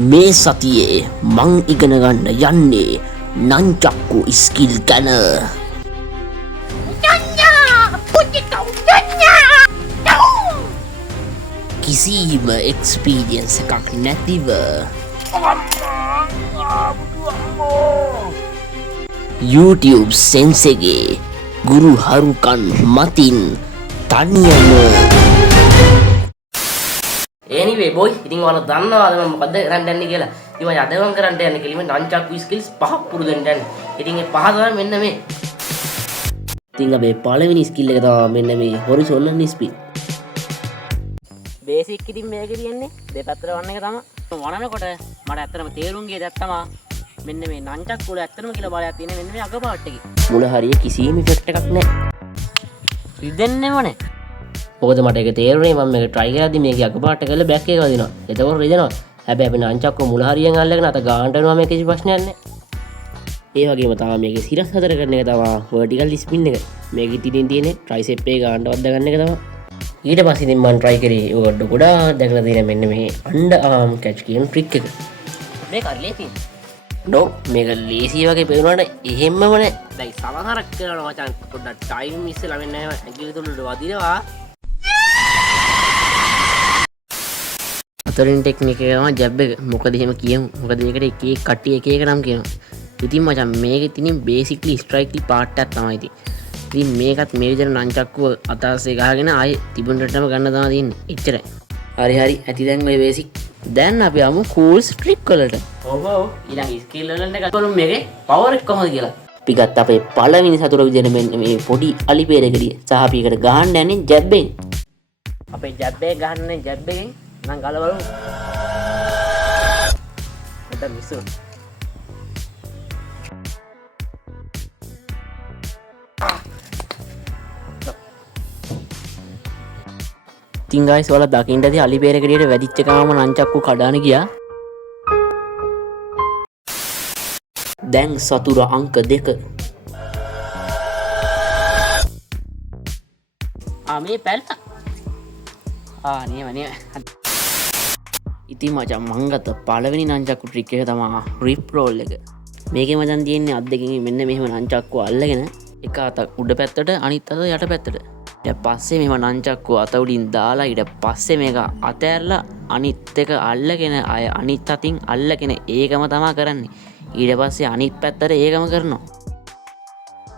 මේ සතියේ මං ඉගෙන ගන්න යන්නේ නංචක්කු ස්කිල් ගැන. කිසිම එක්ස්පීරියන්ස් එකක් නැතිව YouTube සෙන්සේගේ ගුරු හරුකන් මතින් තනියම. Anyway boy, ඉතින් ඔයාලා දන්නවද මම මොකද්ද කරන්න යන්නේ කියලා? ඉතින් මම අද මම කරන්න යන්නේ කියලා මේ නංචක්කු ස්කිල්ස් පහක් පුරුදු වෙන්න යන්නේ. ඉතින් මේ පහ තමයි මෙන්න මේ. ඉතින් අපේ පළවෙනි ස්කිල් එක තමයි මෙන්න මේ horizontal speed. බේසික් ඉතින් මේකේ තියෙන්නේ දෙපැත්තට වන්න එක තමයි. වනනකොට මට ඇත්තටම තේරුම් ගියේ දැක් තමයි මෙන්න මේ නංචක්කු වල ඇත්තටම කියලා බලයක් තියෙන මෙන්න මේ අග පාට් එකේ. මුල හරිය කිසිම ඉෆෙක්ට් එකක් නැහැ. රිදෙන්නේම නැහැ. මොකද මට ඒක තේරුනේ මම මේක try කරද්දි මේකේ අග පාට් එක ගල බෑක් එක වදිනවා. එතකොට රිදෙනවා. හැබැයි අපි නංචක්කු මුල හරියෙන් අල්ලගෙන අත ගානට යනවා මේක කිසි ප්‍රශ්නයක් නැහැ. ඒ වගේම තමයි මේකේ සිරස් හතර කරන එක තමයි vertical spin එක. මේකේ ඉතින් තියෙන්නේ tricep එක ගානට වද්දා ගන්න එක තමයි. ඊට පස්සේ ඉතින් මම try කරේ ඔයගොල්ලෝ ගොඩාක් දැකලා තියෙන මෙන්න මේ under arm catch කියන trick එක. මේක ලේසියි. නෝ මේක ලේසි වගේ පේනවාට එහෙම්මම නැහැ. දැන් සමහරක් කරනවා මචං පොඩ්ඩක් ටයිම් ඉස්සෙලා වෙන්නේ නැහැ ඇඟිලි තුනට වදිනවා. අතරින් ටෙක්නික් එක තමයි ජැබ් එක. මොකද එහෙම කියමු. මොකද මේකට එක එක කට්ටිය එක එක නම් කියනවා. ඉතින් මචං මේකේ තියෙන බේසික්ලි ස්ට්‍රයික්ලි පාර්ට් එකක් තමයි ඉතින්. ඉතින් මේකත් මේ විදිහට නංචක්කුව අතාසේ ගහගෙන ආයේ තිබුණටම ගන්න තමයි තියෙන්නේ. එච්චරයි. හරි ඇති දැන් ඔය බේසික්. දැන් අපි යමු කූල් ස්ට්‍රික් වලට. ඔව් ඊළඟ ස්කිල් වලට ගත්තොත් මේකේ පවර් එක කොහොමද කියලා. අපි ගත්ත අපේ පළවෙනි සතුර විදිහට මෙන්න මේ පොඩි අලිපේරකලිය සහ අපි එකට ගහන්න යන්නේ ජැබ්බෙන්. අපේ ජැබ් එක ගහන්නේ ජැබ් එකෙන් නම් ගාලා බලමු. මෙතන මිස් වුණා. ඉතින් ගයිස් ඔයාලා දකින්න ඇති අලිපේරකලියට වැදිච්ච ගමම නංචක්කු කඩාන ගියා. දැන් සතුර අංක 2. මේ පැල්ලා. නියම. ඉතින් මචං මං ගත්ත පළවෙනි නංචක්කු ට්‍රික් එක තමයි රිප් රෝල් එක. මේකේ මචං තියෙන්නේ අත් දෙකකින් මෙන්න මෙහෙම නංචක්කුව අල්ලගෙන එක අතක් උඩ පැත්තට අනිත් අත යට පැත්තට. ඊට පස්සේ මෙහෙම නංචක්කුව අත උඩින් දාලා ඊට පස්සේ මේක අතෑරලා අනිත් එක අල්ලගෙන අය අනිත් අතින් අල්ලගෙන ඒකම තමයි කරන්නේ. ඊට පස්සේ අනිත් පැත්තට ඒකම කරනවා.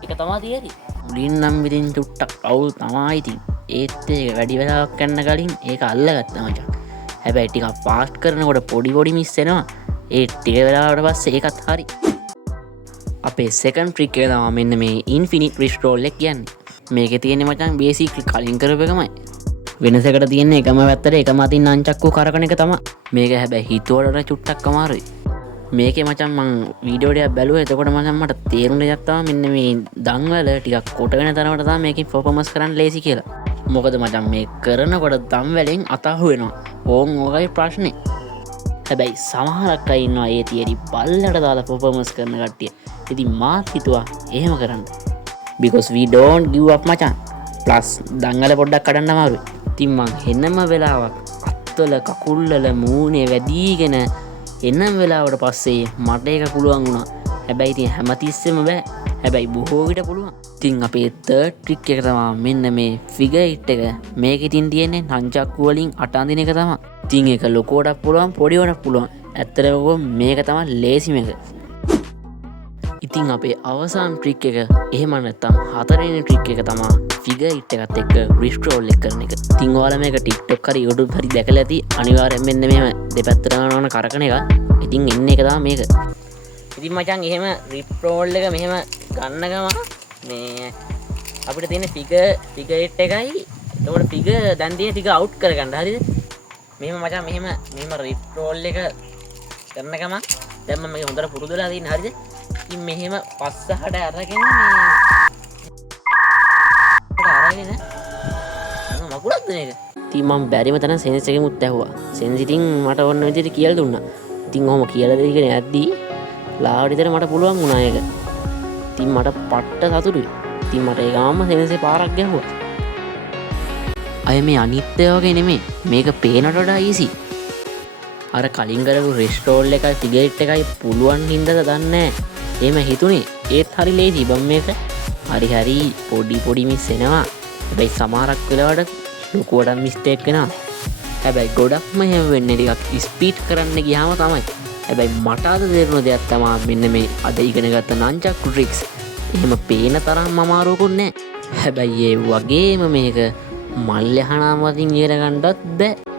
ඒක තමයි තියෙන්නේ. මුලින් නම් විදින් චුට්ටක් අවුල් තමයි ඉතින්. ඒත් ඒක වැඩි වෙලාවක් යන්න කලින් ඒක අල්ලගත්තා මචං. හැබැයි ටිකක් ෆාස්ට් කරනකොට පොඩි මිස් වෙනවා. ඒ ටික වෙලාවට පස්සේ ඒකත් හරි. අපේ සෙකන්ඩ් ට්‍රික් එක තමයි මෙන්න මේ ඉන්ෆිනිට් රිස්ට් රෝල් එක කියන්නේ. මේකේ තියෙන්නේ මචං බේසික්ලි කලින් කරපු එකමයි. වෙනසකට තියෙන්නේ එකම පැත්තට එකම අතින් නංචක්කු කරකන එක තමයි. මේක හැබැයි හිතුවට චුට්ටක් අමාරුයි. මේකේ මචං මං වීඩියෝ එකක් බැලුවා. එතකොට මචං මට තේරුණ දෙයක් තමයි මෙන්න මේ දන් වල ටිකක් කොට වෙන තරමට තමයි මේකේ පර්ෆෝමන්ස් කරන්න ලේසි කියලා. මොකද මචං මේ කරනකොට දම් වලින් අතහු වෙනවා. ඕකයි ප්‍රශ්නේ. හැබැයි සමහරක් අය ඉන්නවා ඒ තියරි බල්ලට දාලා පර්ෆෝමන්ස් කරන කට්ටිය. ඉතින් මාත් හිතුවා එහෙම කරන්න. because we don't give up මචං. plus දන් වල පොඩ්ඩක් කඩන්න අමාරුයි. ඉතින් මං හෙනම වෙලාවක් අත්වල කකුල්වල මූණේ වැදීගෙන එනම් වෙලාවට පස්සේ මට ඒක පුළුවන් වුණා. හැබැයි ඉතින් හැමතිස්සෙම බෑ. හැබැයි බොහෝ විට පුළුවන්. ඉතින් අපේ තර්ඩ් ට්‍රික් එක තමයි මෙන්න මේ ෆිගර් හිට් එක. මේකේ ඉතින් තියෙන්නේ නංචක්කු වලින් අට අඳින එක තමයි. ඉතින් ඒක ලොකුවටත් පුළුවන් පොඩිවටත් පුළුවන්. ඇත්තටම මේක තමයි ලේසිම එක. ඉතින් අපේ අවසාන ට්‍රික් එක එහෙම නැත්නම් හතරවෙනි ට්‍රික් එක තමයි ෆිගර් හිට් එකත් එක්ක රිස්ට් රෝල් එක කරන එක. ඉතින් ඔයාලා මේක TikTok හරි YouTube හරි දැකලා ඇති. අනිවාර්යෙන් මෙන්න මෙහෙම දෙපැත්තට ගන්නවන කරකන එක. ඉතින් එන්නේ එක තමයි මේක. ඉතින් මචං එහෙම රිප් රෝල් එක මෙහෙම ගන්න ගම මේ අපිට තියෙන ෆිගර් හිට් එකයි එතකොට ෆිගර් දැන් තියෙන ෆිගර් අවුට් කරගන්න හරිද? මෙහෙම මචං මෙහෙම රිප් රෝල් එක කරන ගම දැන් මම මේක හොඳට පුරුදු වෙලා තියෙන හරිද? ඉතින් මෙහෙම පස්සහට අරගෙන මකුලක් දෙන එක. ඉතින් මම බැරිම තරම් සෙන්ස් එකෙමුත් ඇහුවා. සෙන්ස් ඉතින් මට ඕන විදිහට කියලා දුන්නා. ඉතින් ඔහොම කියලා දෙගෙන යද්දී ලාවට විතර මට පුළුවන් වුණා ඒක. ඉතින් මට පට්ට සතුටුයි. ඉතින් මට ඒ ගාම සෙන්සේ පාරක් ගැහුවා. අය මේ අනිත් ඒවා වගේ නෙමෙයි. මේක පේනට වඩා ඊසි. අර කලින් කරපු රෙස්ටෝල් එකයි ෆිගර් එකයි පුළුවන් හින්දද දන්නේ එහෙම හිතුනේ ඒත් හරි ලේසි බම් මේක හරි පොඩි මිස් එනවා හැබැයි සමහරක් වෙලාවට ලොකුවට මිස්ටේක් වෙනවා හැබැයි ගොඩක්ම එහෙම වෙන්නේ ටිකක් ස්පීඩ් කරන්න ගියාම තමයි හැබැයි මට අද තේරුණ දෙයක් තමයි මෙන්න මේ අද ඉගෙන ගත්ත නංචක්කු ට්‍රික්ස් එහෙම පේන තරම් අමාරුවකුත් නෑ හැබැයි ඒ වගේම මේක මල් යහනාමකින් ඉගෙන ගන්නවත් බෑ